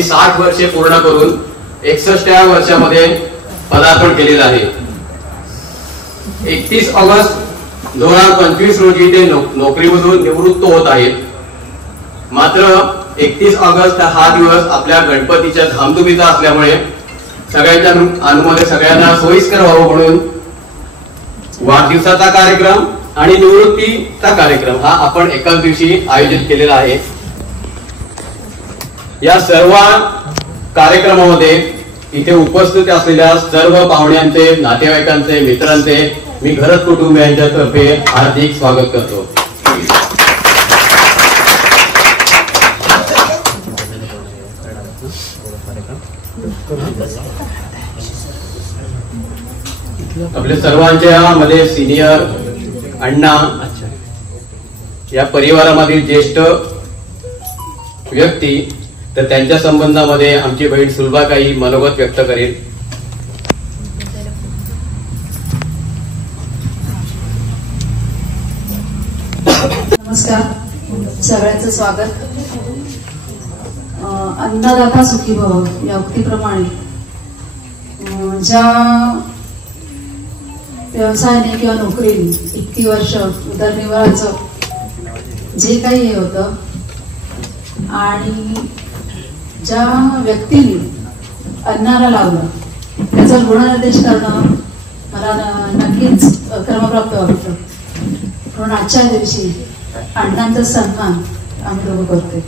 त्यांनी 60 वर्षे पूर्ण करून 61व्या वर्षामध्ये पदार्पण केलेलं आहे। 31 ऑगस्ट 2025 रोजी ते नोकरीमधून निवृत्त होत आहेत। मात्र 31 ऑगस्ट हा दिवस आपल्या गणपतीच्या धामधुमीचा असल्यामुळे सगळ्यांच्या अनुमोदे सगळ्यांना सोयीस्कर व्हावं म्हणून वाढदिवसाचा कार्यक्रम आणि निवृत्तीचा कार्यक्रम हा आपण एकाच दिवशी आयोजित केलेला आहे। या सर्व कार्यक्रमामध्ये इथे उपस्थित असलेल्या सर्व पाहुण्यांचे, नातेवाईकांचे, मित्रांचे मी घरत कुटुंबियांच्या तर्फे हार्दिक स्वागत करतो। आपल्या सर्वांच्या मध्ये सिनियर अण्णा, या परिवारामधील ज्येष्ठ व्यक्ती, तर त्यांच्या संबंधामध्ये आमची बहीण सुलभाताई मनोगत व्यक्त करेल। नमस्कार, सगळ्यांचं स्वागत। अन्नदाता सुखी भव या उक्तीप्रमाणे ज्या व्यवसायाने किंवा नोकरीने इतकी वर्ष उदरनिर्वाहाचं जे काही हे होतं आणि ज्या व्यक्तीने अन्नाला लावलं त्याचा गुणनिर्देश करणं मला नक्कीच क्रमप्राप्त वाटतं। म्हणून आजच्या दिवशी अण्णांचा सन्मान आम्ही दोघं करतोय।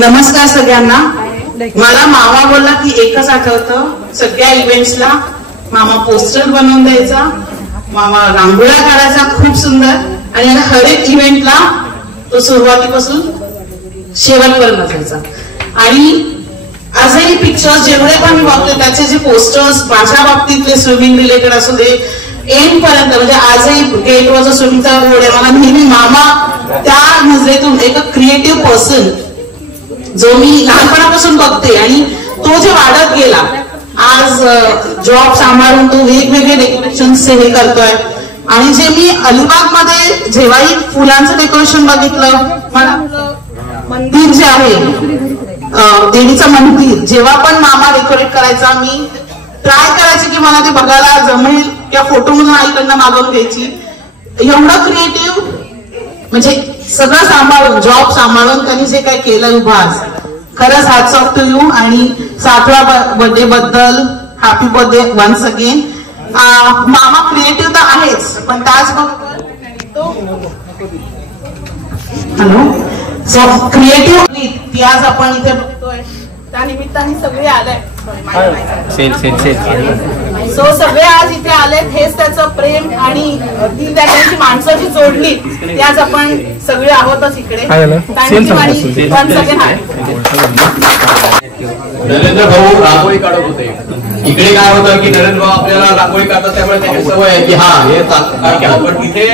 नमस्कार सगळ्यांना। मला मामा बोलला की एकच आठवतं, सगळ्या इव्हेंट्सला मामा पोस्टर बनवून द्यायचा, मामा रांगोळ्या काढायचा खूप सुंदर, आणि हर एक इव्हेंटला तो सुरुवातीपासून शेवटपर्यंत असायचा। आणि आजही पिक्चर्स जेवढे पण मी बघते त्याचे जे पोस्टर्स माझ्या बाबतीतले स्विमिंग रिलेटेड असू दे एंड पर्यंत, म्हणजे आजही गेटवरचा स्विमिंगचा रोड आहे, मला नेहमी मामा त्या नजरेतून एक क्रिएटिव्ह पर्सन जो मी लहानपणापासून बघते आणि तो जे वाढत गेला, आज जॉब सांभाळून तो वेगवेगळे डेकोरेशन हे करतोय। आणि जे मी अलिबाग मध्ये जेव्हाही फुलांचं डेकोरेशन बघितलं, मला मंदिर जे आहे देवीचं मंदिर जेव्हा पण मामा डेकोरेट करायचा, मी ट्राय करायचे की मला ते बघायला जमेल किंवा फोटो म्हणून आईकडनं मागवून घ्यायची। एवढं क्रिएटिव्ह म्हणजे सगळं सांभाळून, जॉब सांभाळून त्यांनी जे काही केलं उभास, खरंच हॅट्स ऑफ टू यू। आणि 7व्या बर्थडे बद्दल हॅपी बर्थडे वन्स अगेन। मामा क्रिएटिव्ह तर आहेच, पण त्याचबरोबर सो क्रिएटिव्ह ती आज आपण इथे बघतोय, त्या निमित्ताने सगळे आलंय। सो सगळे आज इथे आलेत, हेच त्याचं प्रेम आणि ती त्यांची माणसं जी जोडली ती आज आपण सगळे आहोतच इकडे. थँक्यू आणि वन्स अगेन हाय. नरेंद्र भाऊ रांगोळी काढत होते. इकडे काय होतं की नरेंद्र भाऊ आपल्याला रांगोळी काढतात त्यामुळे त्याची सवय आहे की हा हे पण तिथे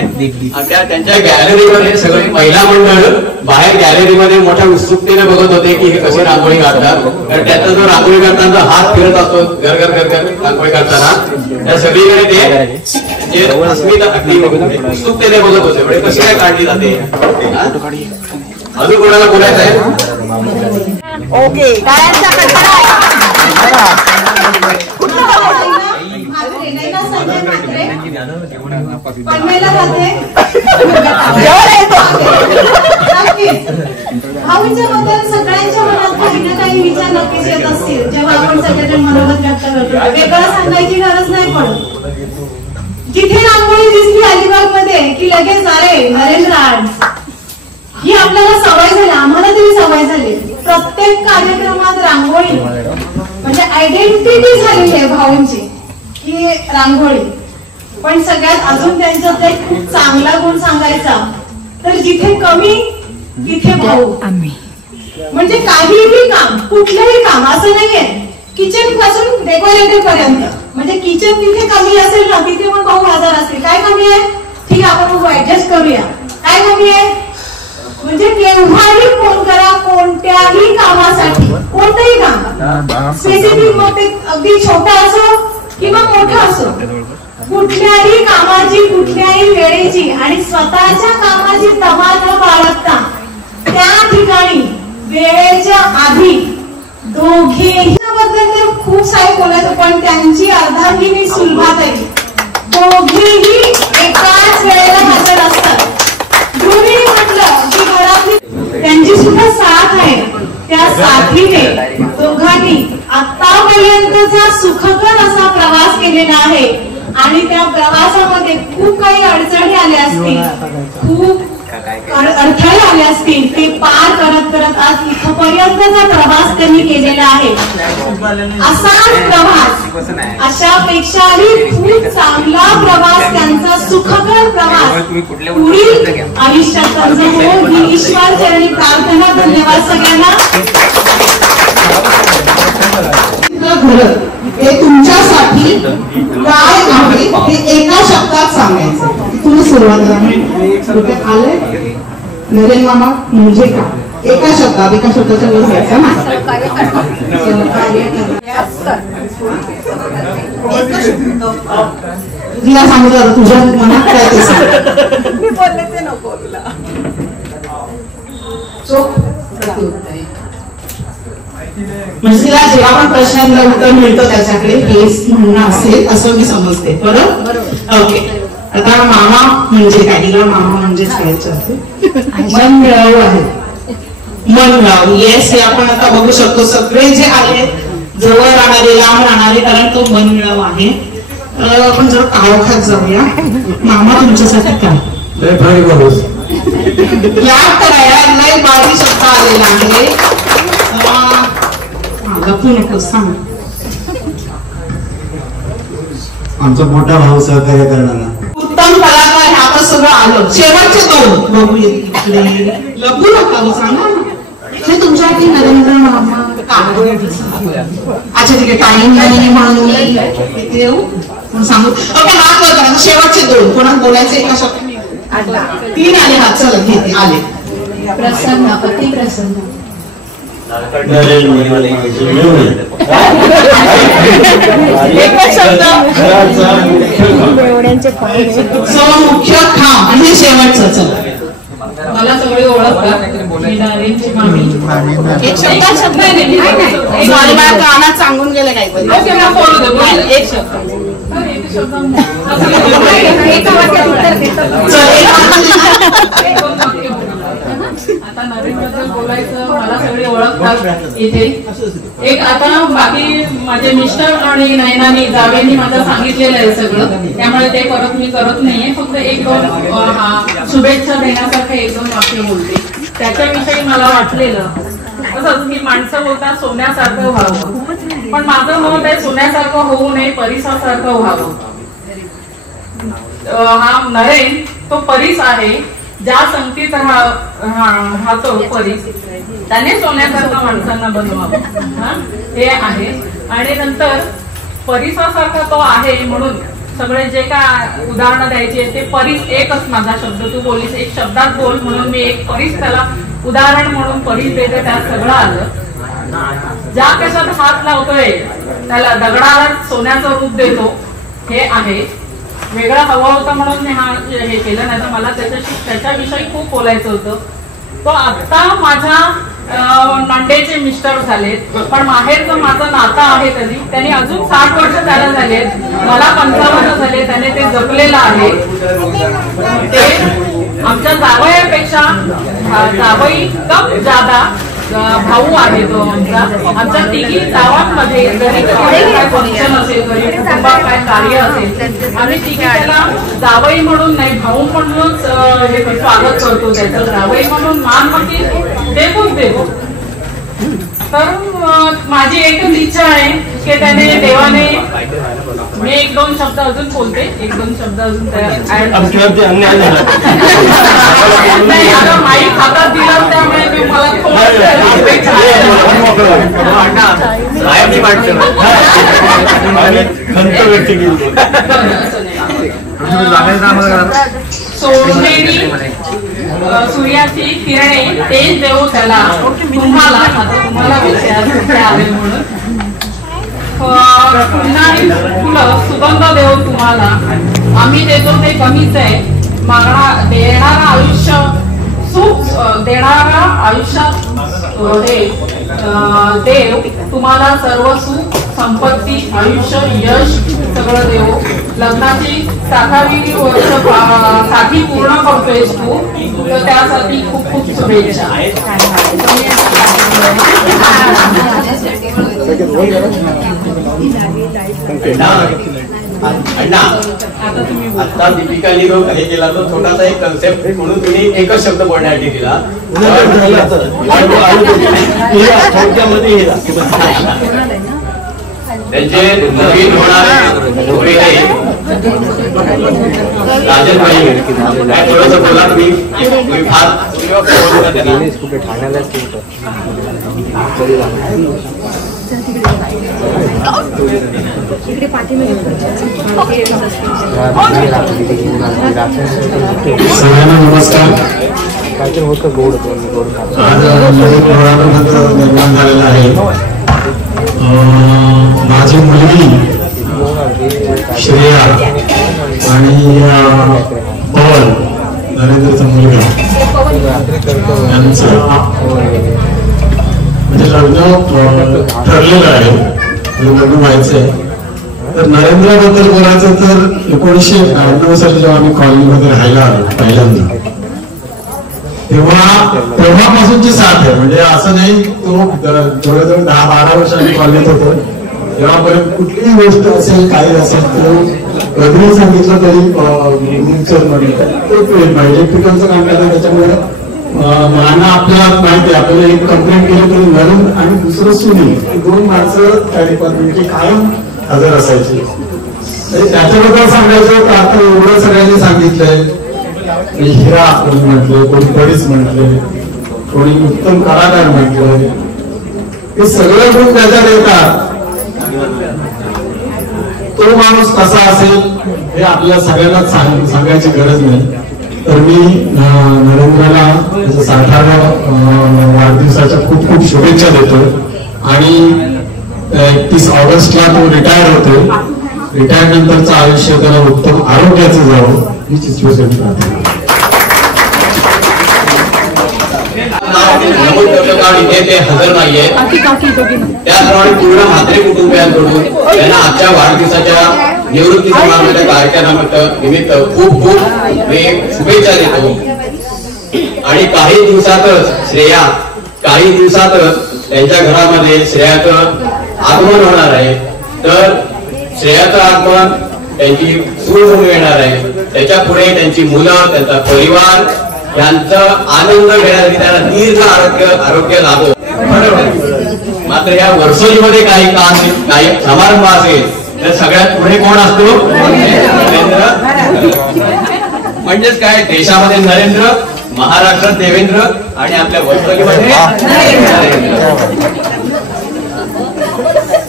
त्यांच्या गॅलरीमध्ये सगळे महिला मंडळ बाहेर गॅलरीमध्ये मोठ्या उत्सुकतेने बघत होते की हे कशी रांगोळी काढतात. कारण त्याचा जो रांगोळी काढताना हात फिरत असतो घर घर घर घर रांगोळी काढताना त्या सगळीकडे ते उत्सुकतेने बघत होते. म्हणजे कशी काय काढली जाते. अजून कोणाला बोलायचं आहे? ओके भाऊंच्या बद्दल सगळ्यांच्या मनात काही ना काही विचार नक्कीच येत असतील जेव्हा आपण सगळ्याच्या मनोगत व्यक्त करतो. वेगळं सांगायची गरज नाही पडत. जिथे रांगोळी दिसली अलिबाग मध्ये की लगेच अरे नरेंद्र आर्ट्स ही आपल्याला सवय झाली, आम्हाला तरी सवय झाली. प्रत्येक कार्यक्रमात रांगोळी म्हणजे आयडेंटिटी झालेली आहे भाऊंची की रांगोळी. पण सगळ्यात अजून त्यांचा ते खूप चांगला गुण सांगायचा तर जिथे कमी तिथे भाऊ. म्हणजे काहीही काम कुठलंही काम असं नाहीये किचन पासून डेकोरेटिव्ह पर्यंत. म्हणजे किचन तिथे कमी असेल ना तिथे पण भाऊ हजर असतील. काय कमी आहे ठीक आहे आपण बघू ऍडजस्ट करूया. काय कमी आहे म्हणजे केव्हाही फोन करा कोणत्याही कामासाठी. कोणतंही काम स्पेसिफिक मग ते अगदी छोटं असो किंवा मोठं असो कुठल्याही कामाची कुठल्याही वेळेची आणि स्वतःच्या कामाची तमा न बाळगता त्या ठिकाणी वेळेच्या आधी दोघेही बद्दल तर खूप सारे बोलायचं पण त्यांची अर्धांगिनी सुलभाताई दोघेही एकाच वेळेला हजर असतात. दोन्ही म्हटलं की घरातली त्यांची सुद्धा साथ आहे. त्या साथीने दोघांनी आतापर्यंतचा सुखकर असा प्रवास केलेला आहे आणि त्या प्रवासामध्ये खूप काही अडचणी आल्या असतील, खूप अडथळे आले असतील. ते पार करत करत आज इथपर्यंतचा प्रवास त्यांनी केलेला आहे. असाच प्रवास अशापेक्षाही खूप चांगला प्रवास त्यांचा सुखकर प्रवास पुढील आयुष्यात त्यांचा हो ही ईश्वर चरणी प्रार्थना. धन्यवाद सगळ्यांना. घर हे तुमच्यासाठी काय आहे हे एका शब्दात सांगायचं. तुम्ही सुरुवात आले नरेंद्र मामा म्हणजे काय एका शब्दाच्या वर घ्यायचा ना. तिला सांगितलं तुझ्या मनात काय ते सांग. मी बोलले ते नको तुला. म्हणजे तिला जेव्हा पण प्रश्नांना उत्तर मिळतं त्याच्याकडे हेच म्हणणं असेल असं मी समजते. बरोबर ओके. आता मामा म्हणजे काय तिला मामा म्हणजेच घ्यायचं असेल. मन मिळावं आहे. मन मिळावं येस हे आपण आता बघू शकतो. सगळे जे आले जवळ राहणारे लांब राहणारे कारण तो मन मिळावं आहे. आपण जरा काळोखात जाऊया. मामा तुमच्यासाठी काय याद करायला लय बारी शब्द आलेला आहे. लपू नको सांग. आमचा मोठा भाऊ सहकार्य करणारा उत्तम कलाकार ह्या आपण सगळं आलं. शेवटचे दोन बघूया इकडे. लपू नका सांगा ना. तुमच्यासाठी नरेंद्र मामा अच्छा ठीक आहे टाइम नाही म्हणून इथे येऊ सांगू. ओके हात वर करा. शेवटचे दोन कोणाला बोलायचे एका शब्द. तीन आले हात चला घेते आले. प्रसन्न अति प्रसन्न मुख्य खाम आणि शेवटचं चला. मला सगळे ओळखतात. एक शब्द कानात सांगून गेले काहीतरी. एक आता नरेंद्रबद्दल बोलायचं मला सगळे ओळखतात इथे. एक आता बाकी माझे मिस्टर आणि नयनानी जावेंनी माझं सांगितलेलं आहे सगळं त्यामुळे ते परत मी करत नाहीये. फक्त एक दोन शुभेच्छा देण्यासारखं एक दोन वाक्य बोलते. त्याच्याविषयी मला वाटलेलं तसंच की माणसं बोलतात सोन्यासारखं व्हावं, पण माझं मत आहे सोन्यासारखं होऊ नये, परिसासारखं व्हावं. हा नरेन तो परीस आहे, ज्या संगतीचा हा तो परीस, त्याने सोन्यासारखं माणसांना बनवावं हे आहे. आणि नंतर परिसासारखा तो आहे म्हणून सगळे जे काय उदाहरणं द्यायची ते परीस एकच माझा शब्द, तू बोलीस एक शब्दात बोल म्हणून मी एक परीस त्याला उदाहरण म्हणून परीस देते, त्यात सगळं आलं. ज्या कशात हात लावतोय त्याला दगडाला सोन्याचं रूप देतो हे आहे. वेगळं हवं होतं म्हणून मी हे केलं, नाही तर मला त्याच्याविषयी खूप बोलायचं होतं. तो आता माझ्या नंडेचे मिस्टर झालेत, पण माहेरचं माझं नातं आहे त्यांनी अजून 60 वर्ष त्याला झालेत, मला 55 झाले, त्याने ते जपलेलं आहे. ते आमच्या जावयापेक्षा जावई कम जादा भाऊ आहे तो आमचा. आमच्या तिघी जावांमध्ये जरी काय फंक्शन असेल, जरी कुटुंबात काय कार्य असेल, आम्ही तिघी त्याला जावई म्हणून नाही भाऊ म्हणूनच हे स्वागत करतो त्याचं. जावई म्हणून मान म्हणतील देतोच देतो. तर माझी एकच इच्छा आहे की त्याने देवाने, मी 1-2 शब्द अजून बोलते, 1-2 शब्द अजून नाही, आता माईक हातात दिला त्यामुळे मी मला सोनेरी सूर्याची किरणे तेज देऊ त्याला, तुम्हाला विषय आले म्हणून फुलणारी फुलं सुगंध देऊ तुम्हाला. आम्ही देतो ते कमीच आहे, देणारा आयुष्य सुख देणारा आयुष्यात देव तुम्हाला सर्व सुख संपत्ती आयुष्य यश सगळं देऊ. लग्नाची 7वी वर्ष साठी पूर्ण करतोयस तू, तर त्यासाठी खूप खूप शुभेच्छा. आता दीपिकाने हे केला तो छोटासा एक कन्सेप्ट म्हणून तुम्ही एकच शब्द बोलण्यासाठी दिला. त्यांचे नवीन होणारे राजन भाई काय थोडंसं बोला तुम्ही फार सगळ्यांना नमस्कार. आज निर्माण झालेला आहे. माझी मुलगी श्रेया आणि पवन नरेंद्रचा मुलगा यांचं म्हणजे लग्न ठरलेलं आहे, लग्न व्हायचंय. तर नरेंद्राबद्दल बोलायचं तर 1999 साली जेव्हा आम्ही कॉलनीमध्ये राहायला आलो पहिल्यांदा, तेव्हापासूनची साथ आहे. म्हणजे असं नाही तो जवळजवळ 10-12 वर्ष आम्ही कॉलनीत होतो. तेव्हापर्यंत कुठलीही गोष्ट असेल काही असेल तर कधीही सांगितलं तरी इलेक्ट्रिकलचं काम करतात. त्याच्यामुळे मला आपल्याला माहिती आहे, आपल्याला एक कंप्लेंट केली तरी नरेंद्र आणि दुसरं सुनील ही 2 माणसं त्या डिपार्टमेंटची कायम हजर असायची. त्याच्याबद्दल सांगायचं तर आता एवढं सगळ्यांनी सांगितलंय. हिरा कोणी म्हटले, कोणी परीस म्हटले, कोणी उत्तम कलाकार म्हटले, हे सगळे गुण त्याच्यात येतात. तो माणूस कसा असेल हे आपल्या सगळ्यांनाच सांगायची गरज नाही. तर मी नरेंद्रला त्याच्या 60व्या वाढदिवसाच्या खूप खूप शुभेच्छा देतो. आणि 31 ऑगस्टला तो रिटायर होतो. रिटायर नंतरचं आयुष्य त्याला उत्तम आरोग्याचं जावं ही सिच्युएशन राहते. नमूद करतो कारण इथे ते हजर नाहीये. त्याचप्रमाणे पूर्ण म्हात्रे कुटुंबियांकडून त्यांना आजच्या वाढदिवसाच्या निवृत्ती समारंभाच्या कार्यक्रमानिमित्त खूप खूप मी शुभेच्छा देतो. आणि काही दिवसातच त्यांच्या घरामध्ये श्रेयाचं आगमन होणार आहे. तर श्रेयाचं आगमन त्यांची सून होऊन येणार आहे. त्याच्या पुढे त्यांची मुलं, त्यांचा परिवार यांचा आनंद घेण्यासाठी त्यांना दीर्घ आरोग्य लाभो बरोबर. मात्र या वर्सोलीमध्ये काही समारंभ असेल तर सगळ्यात पुढे कोण असतो? नरेंद्र. म्हणजेच काय, देशामध्ये नरेंद्र, महाराष्ट्रात देवेंद्र आणि आपल्या वर्सोलीमध्ये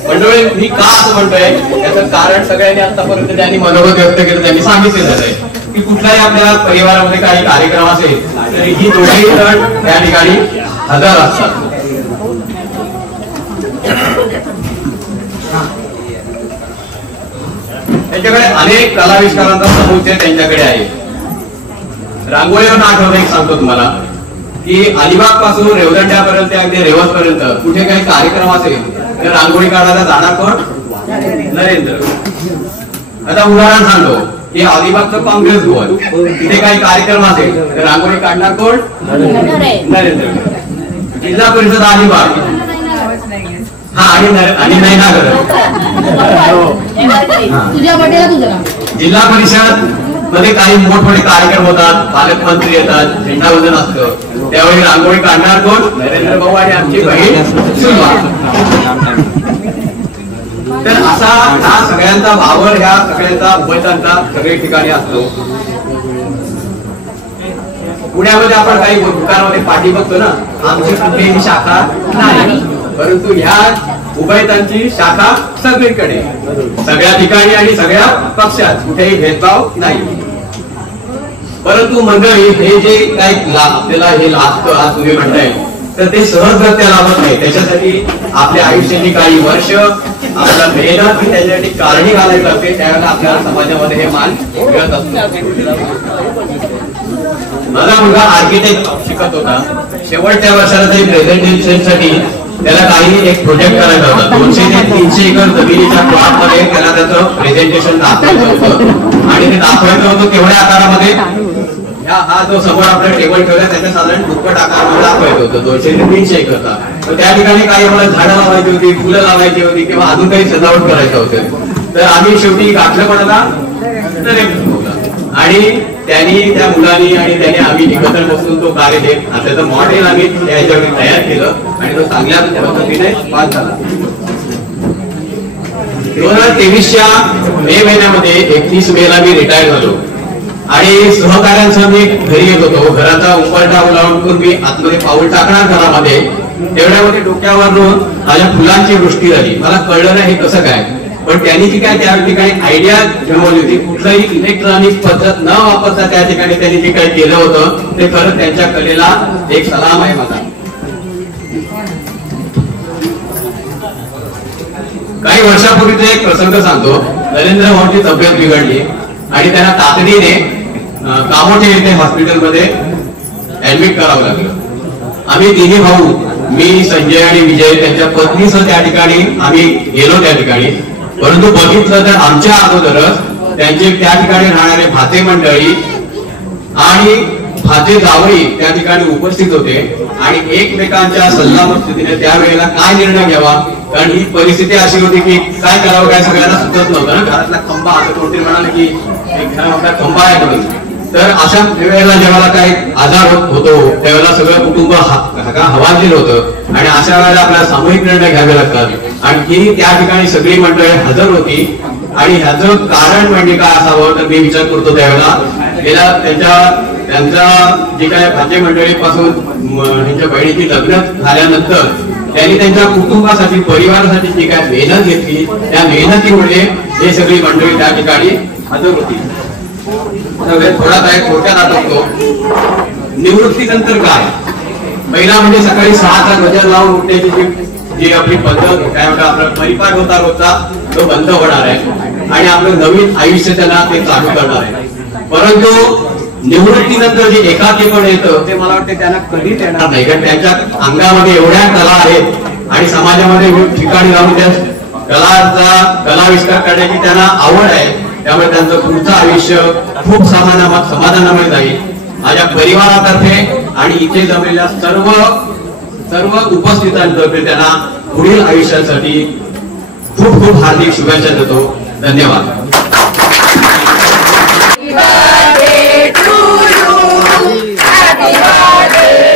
मंडळी. मी का असं म्हणतोय याचं कारण सगळ्यांनी आतापर्यंत त्यांनी मनोगत व्यक्त केलं, त्यांनी सांगितलेलं आहे की कुठलाही आपल्या परिवारामध्ये काही कार्यक्रम असेल तरी ही दोघेही जण त्या ठिकाणी हजर असतात. त्यांच्याकडे अनेक कलाविष्कारांचा समुच्चय त्यांच्याकडे आहे. रांगोळीवर आठवण एक सांगतो तुम्हाला की अलिबाग पासून रेवदंड्यापर्यंत अगदी रेवस पर्यंत कुठे काही कार्यक्रम असेल तर रांगोळी काढायला जाणार कोण? नरेंद्र. आता उदाहरण सांगतो की अलिबागचं काँग्रेस भवन, तिथे काही कार्यक्रम असेल तर रांगोळी काढणार कोण? नरेंद्र. जिल्हा परिषद अलिबाग आणि नाही ना जिल्हा परिषद मध्ये काही मोठमोठे कार्यक्रम होतात, पालकमंत्री येतात, झेंडावंदन असतं, त्यावेळी रांगोळी काढणार कोण? नरेंद्र भाऊ आणि आमची बहीण सुलभा. तर असा हा सगळ्यांचा वावर, ह्या सगळ्यांचा उपचांचा सगळे ठिकाणी असतो. पुण्यामध्ये आपण काही दुकानामध्ये पाठी बघतो ना, आमची कुठेही शाखा नाही, परंतु ह्या उभयतांची शाखा सगळीकडे, सगळ्या ठिकाणी आणि सगळ्या पक्षात कुठेही भेदभाव नाही. परंतु मंडळी, हे जे काही आपल्याला हे लाभतं आज तुम्ही म्हणताय तर ते सहजगत्या लाभत नाही. त्याच्यासाठी आपल्या आयुष्याची काही वर्ष आपला मेहनत त्याच्यासाठी कारणी घालायला लागते, त्यावेळेला आपल्याला समाजामध्ये हे मान मिळत असतो. माझा मुलगा आर्किटेक्ट शिकत होता. शेवटच्या वर्षाला तरी प्रेझेंटेशन साठी त्याला काही एक प्रोजेक्ट करायचा होता. 200 ते 300 एकर जमिनीच्या प्लॉट मध्ये त्याला त्याचं प्रेझेंटेशन दाखवायचं होतं आणि ते दाखवायचं होतं केवढ्या आकारामध्ये? हा जो समोर आपला टेबल ठेवला त्याच्या साधारण दुप्पट आकारामध्ये दाखवायचं होतं. 200 ते 300 एकरचा. तर त्या ठिकाणी काही आम्हाला झाडं लावायची होती, फुलं लावायची होती किंवा अजून काही सजावट करायचं होतं. तर आम्ही शेवटी गाठलं कोणाला? आणि त्यांनी, त्या मुलांनी आणि त्याने आम्ही एकत्र बसून तो कार्य देत त्याचं मॉडेल आम्ही त्याच्यावर तयार केलं आणि तो चांगल्या पद्धतीने पास झाला. 2023च्या मे महिन्यामध्ये 31 मेला मी रिटायर झालो आणि सहकार्यांसह मी घरी येत होतो. घराचा उंबरठा ओलांडून मी आतमध्ये पाऊल टाकणार घरामध्ये, तेवढ्यामध्ये डोक्यावरून माझ्या फुलांची वृष्टी झाली. मला कळलं नाही हे कसं काय, पण त्यांनी जी काय त्या ठिकाणी आयडिया जमवली होती, कुठलाही इलेक्ट्रॉनिक पद्धत न वापरता त्या ठिकाणी त्यांनी जे काही केलं होतं ते खरं त्यांच्या कलेला एक सलाम आहे माझा. काही वर्षापूर्वीचा एक प्रसंग सांगतो. नरेंद्र भाऊंची तब्येत बिघडली आणि त्यांना तातडीने कामोठे येथे हॉस्पिटलमध्ये ऍडमिट करावं लागलं. आम्ही तिन्ही भाऊ, मी, संजय आणि विजय, त्यांच्या पत्नीसह त्या ठिकाणी आम्ही गेलो त्या ठिकाणी. परंतु बघितलं तर आमच्या अगोदरच त्यांचे त्या ठिकाणी राहणारे भाते मंडळी आणि भाते जावई त्या ठिकाणी उपस्थित होते आणि एकमेकांच्या सल्लामसलतीने त्यावेळेला काय निर्णय घ्यावा, कारण ही परिस्थिती अशी होती की काय करावं काय सगळ्यांना सुचत नव्हतं ना. घरातला खंबा, असं कोणतरी म्हणाले की एक घरामधला खंबा आहे म्हणून. तर अशा वेळेला जेव्हा काही आजार होतो त्यावेळेला सगळं कुटुंब हवालदिल होतं आणि अशा वेळेला आपल्याला सामूहिक निर्णय घ्यावे लागतात आणि ही त्या ठिकाणी सगळी मंडळी हजर होती. आणि ह्याचं कारण म्हणजे काय असावं तर मी विचार करतो त्यावेळेला गेल्या त्यांच्या जे काय भाते मंडळीपासून त्यांच्या बहिणीची लग्न झाल्यानंतर त्यांनी त्यांच्या कुटुंबासाठी, परिवारासाठी जी काय मेहनत घेतली त्या मेहनतीमुळे हे सगळी मंडळी त्या ठिकाणी हजर होती. थोडा काय थोडक्यात आठवतो. निवृत्तीनंतर काय, पहिला म्हणजे सकाळी 6चा गजर लावून उठण्याची जी आपली पद्धत काय म्हणतात आपला परिपाठ होता रोजचा तो बंद होणार आहे आणि आपलं नवीन आयुष्य त्यांना ते चालू करणार आहे. परंतु निवृत्तीनंतर जे एकाकीपण येतं ते मला वाटतं त्यांना कधीच येणार नाही, कारण त्यांच्या अंगामध्ये एवढ्या कला आहेत आणि समाजामध्ये विविध ठिकाणी राहून त्या कलाविष्कार करण्याची त्यांना आवड आहे. त्यामुळे त्यांचं पुढचं आयुष्य खूप समाधानामय जाईल. माझ्या परिवारातर्फे आणि इथे जमलेल्या सर्व उपस्थितांतर्फे त्यांना पुढील आयुष्यासाठी खूप खूप हार्दिक शुभेच्छा देतो. धन्यवाद. Happy birthday to you. Happy birthday.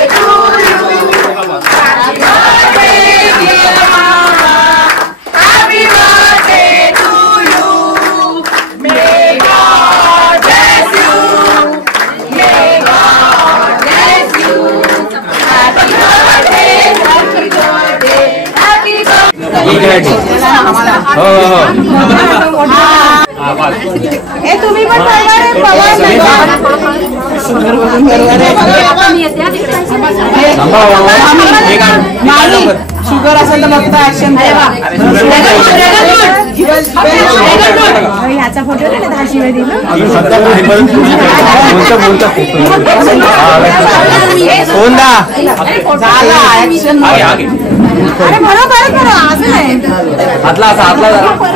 ए तुम्ही पण शुगर असेल तर फक्त ऍक्शन ह्याचा फोटो ना 10 शिवाय दिलं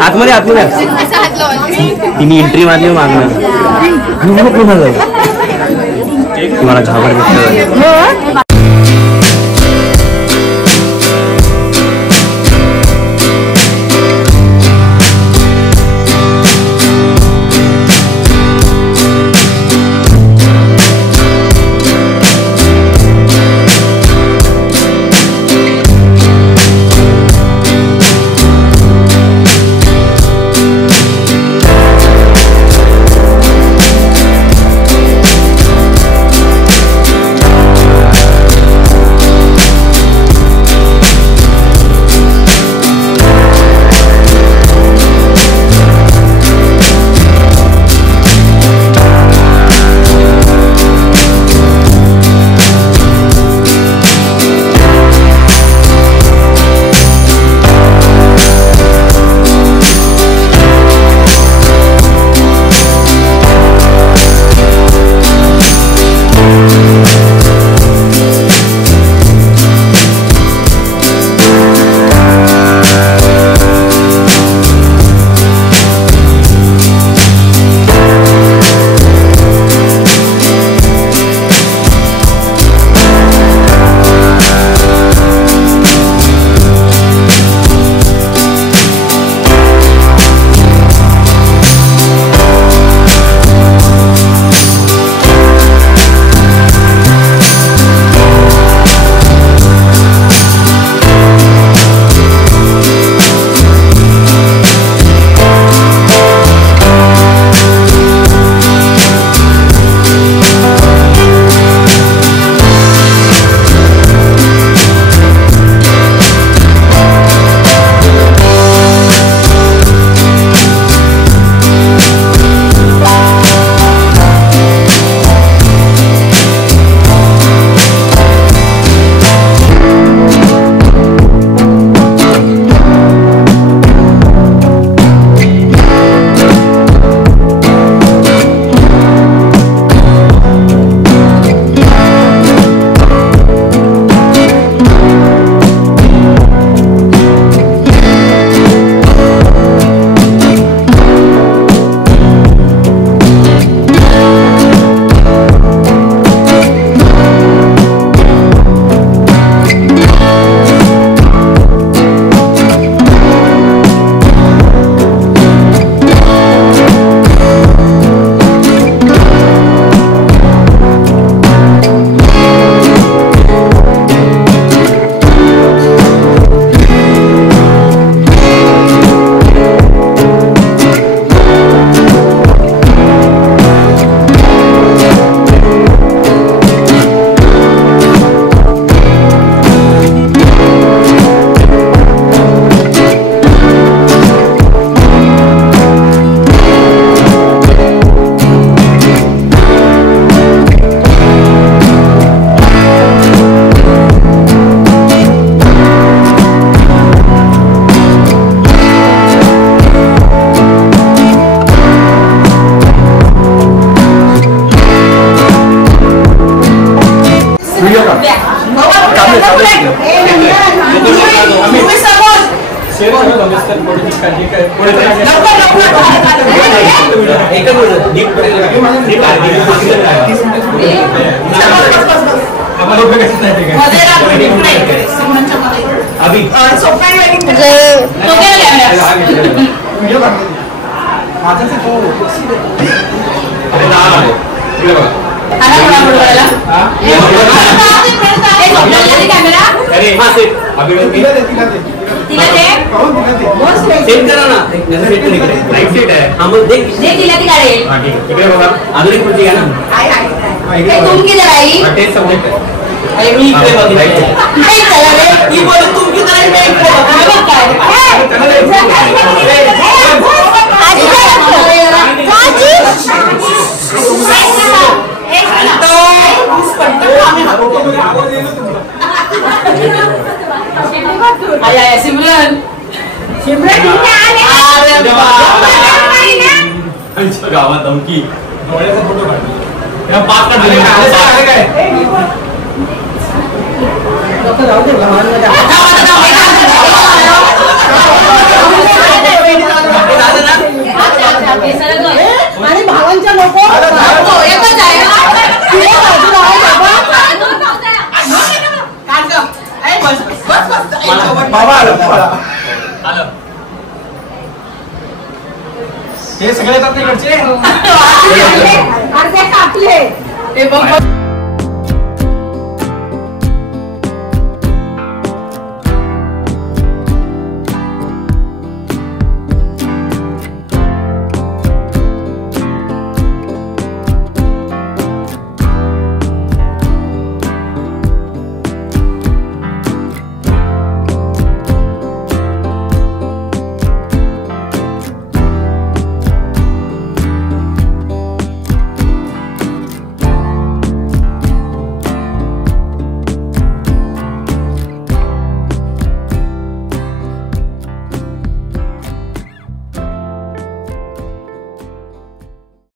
आतमध्ये तिने एंट्री मारली मागणार तुम्हाला घाबर भेटलं मस्त गावात धमकी डोळ्याचा फोटो काढ या पाच काढले काय आणि भावांच्या लोक आलं ते सगळे तिकडचे अर्धे कापले